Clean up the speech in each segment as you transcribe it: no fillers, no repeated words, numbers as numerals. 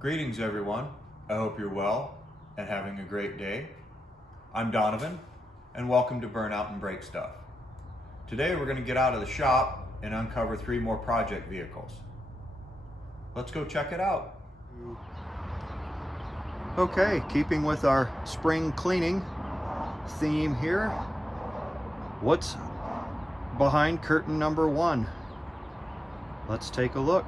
Greetings everyone, I hope you're well and having a great day. I'm Donovan and welcome to Burnout and Break Stuff. Today we're going to get out of the shop and uncover 3 more project vehicles. Let's go check it out. Okay, keeping with our spring cleaning theme here, what's behind curtain number 1? Let's take a look.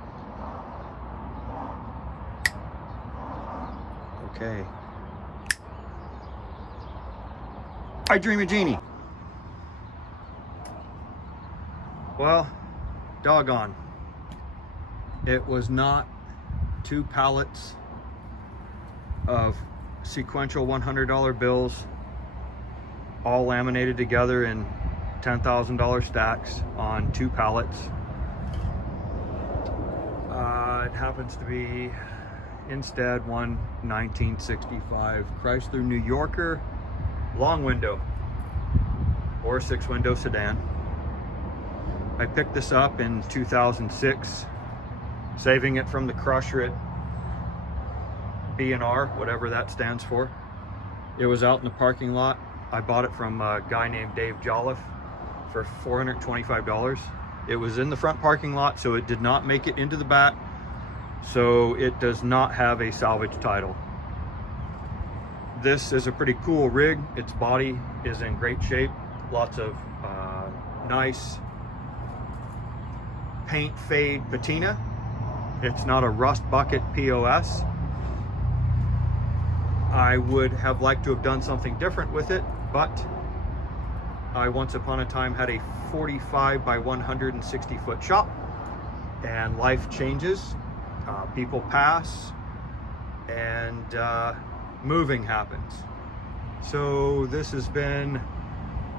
Okay. I Dream a Genie. Well, doggone. It was not 2 pallets of sequential $100 bills all laminated together in $10,000 stacks on 2 pallets. It happens to be instead one 1965 Chrysler New Yorker long window or 6-window sedan. I picked this up in 2006, saving it from the crusher at B&R, whatever that stands for. It was out in the parking lot. I bought it from a guy named Dave Jolliffe for $425. It was in the front parking lot, so it did not make it into the back. So it does not have a salvage title. This is a pretty cool rig. Its body is in great shape. Lots of nice paint fade patina. It's not a rust bucket POS. I would have liked to have done something different with it, but I once upon a time had a 45 by 160 foot shop, and life changes. People pass and moving happens. So this has been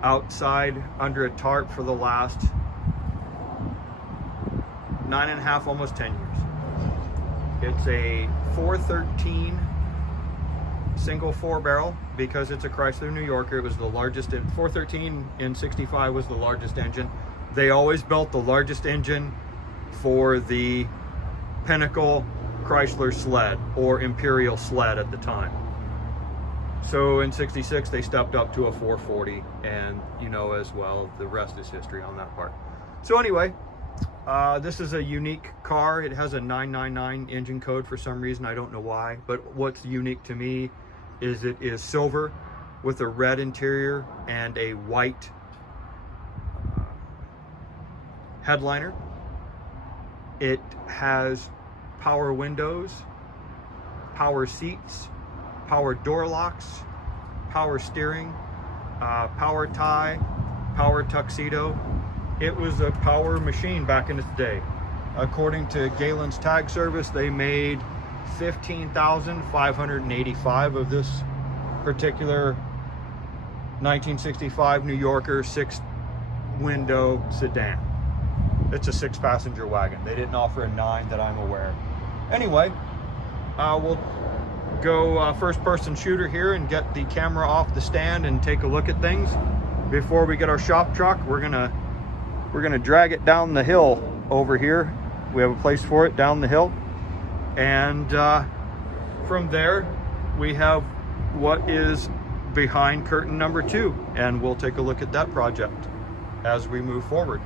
outside under a tarp for the last 9.5, almost 10 years. It's a 413 single 4-barrel because it's a Chrysler New Yorker. It was the largest in 413 in 65 was the largest engine. They always built the largest engine for the Pinnacle Chrysler sled or Imperial sled at the time. So in 66 they stepped up to a 440, and you know as well the rest is history on that part. So anyway, this is a unique car. It has a 999 engine code for some reason, I don't know why, but what's unique to me is it is silver with a red interior and a white headliner. It has power windows, power seats, power door locks, power steering, power tie, power tuxedo. It was a power machine back in its day. According to Galen's Tag Service, they made 15,585 of this particular 1965 New Yorker 6-window sedan. It's a 6-passenger wagon. They didn't offer a 9 that I'm aware of. Anyway, we'll go first-person shooter here and get the camera off the stand and take a look at things. Before we get our shop truck, we're gonna drag it down the hill over here. We have a place for it down the hill, and from there we have what is behind curtain number 2, and we'll take a look at that project as we move forward.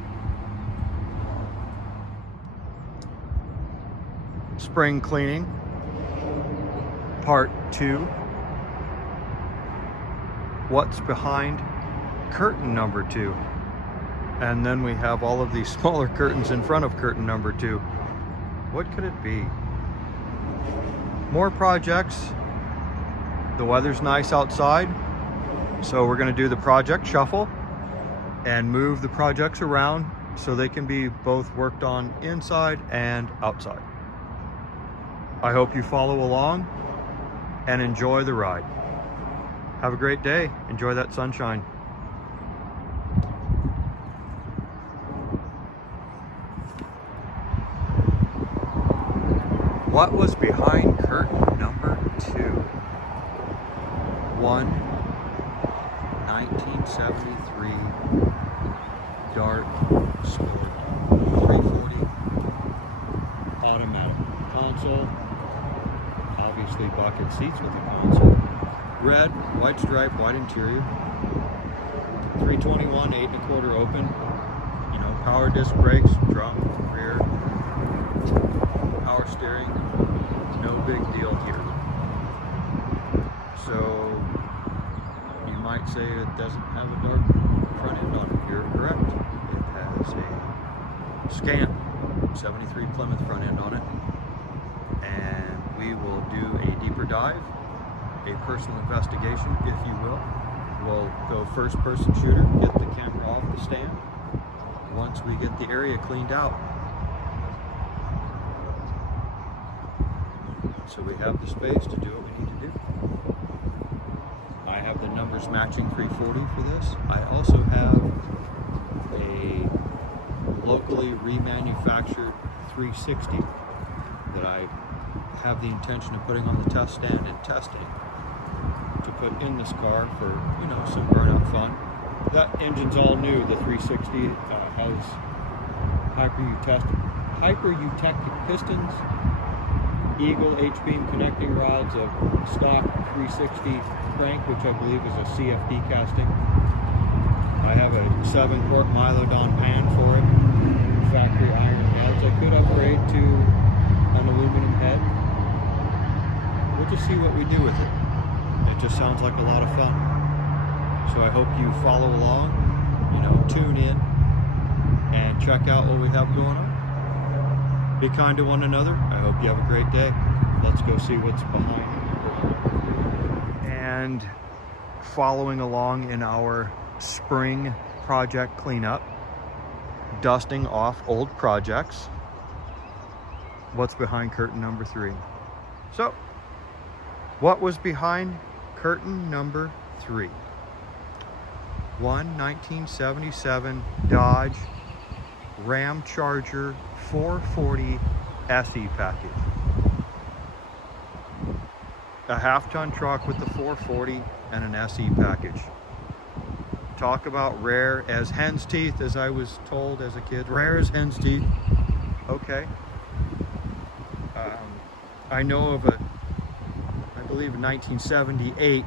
Spring cleaning, part 2. What's behind curtain number 2? And then we have all of these smaller curtains in front of curtain number 2. What could it be? More projects. The weather's nice outside, so we're going to do the project shuffle and move the projects around so they can be both worked on inside and outside. I hope you follow along and enjoy the ride. Have a great day. Enjoy that sunshine. What was behind curtain number 2? 1973 Dart Sport 340 automatic console, obviously bucket seats with the console. Red, white stripe, white interior. 321, 8 1/4 open. You know, power disc brakes, drum, rear, power steering. No big deal here. So you might say it doesn't have a dark front end on it. You're correct. It has a scant 73 Plymouth front end on it. And we will do a deeper dive, a personal investigation, if you will. We'll go first person shooter, get the camera off the stand once we get the area cleaned out. So we have the space to do what we need to do. I have the numbers matching 340 for this. I also have a locally remanufactured 360 that I have the intention of putting on the test stand and testing to put in this car for, you know, some burnout fun. That engine's all new. The 360 has hyper-eutectic pistons, Eagle H-beam connecting rods, a stock 360 crank, which I believe is a CFD casting. I have a 7-quart Mylodon pan for it, factory iron heads. I could upgrade to an aluminum head. We'll just see what we do with it. It just sounds like a lot of fun. So I hope you follow along, you know, tune in and check out what we have going on. Be kind to one another. I hope you have a great day. Let's go see what's behind. And following along in our spring project cleanup, dusting off old projects. What's behind curtain number 3? So, what was behind curtain number 3? One 1977 Dodge Ram Charger 440 SE package. A half-ton truck with the 440 and an SE package. Talk about rare as hen's teeth, as I was told as a kid. Rare as hen's teeth. Okay. I know of a, I believe a 1978,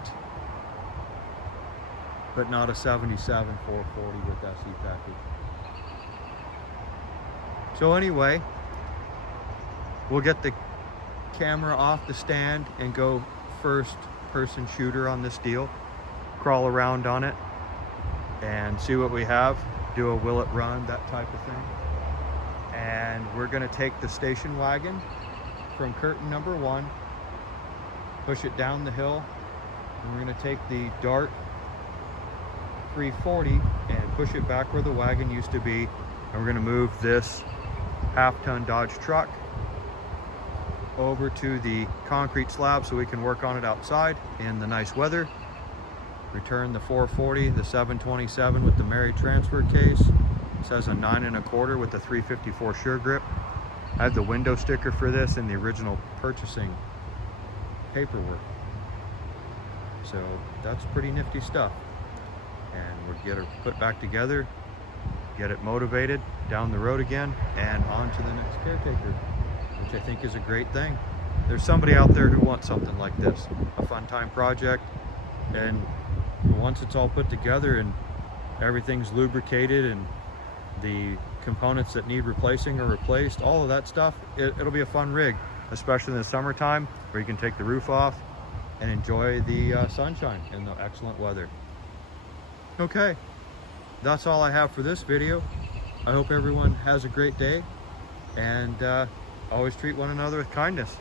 but not a 77 440 with SE package. So anyway, we'll get the camera off the stand and go first person shooter on this deal. Crawl around on it and see what we have. Do a will it run, that type of thing. And we're gonna take the station wagon from curtain number 1, push it down the hill, and we're gonna take the Dart 340 and push it back where the wagon used to be, and we're gonna move this half-ton Dodge truck over to the concrete slab so we can work on it outside in the nice weather. Return the 440, the 727 with the Mary transfer case. It says a 9 1/4 with the 354 sure grip. I had the window sticker for this in the original purchasing paperwork. So that's pretty nifty stuff. And we'll get her put back together, get it motivated down the road again, and on to the next caretaker, which I think is a great thing. There's somebody out there who wants something like this, a fun time project, and once it's all put together and everything's lubricated and the components that need replacing are replaced, all of that stuff, it'll be a fun rig, especially in the summertime where you can take the roof off and enjoy the sunshine and the excellent weather. Okay, that's all I have for this video. I hope everyone has a great day, and always treat one another with kindness.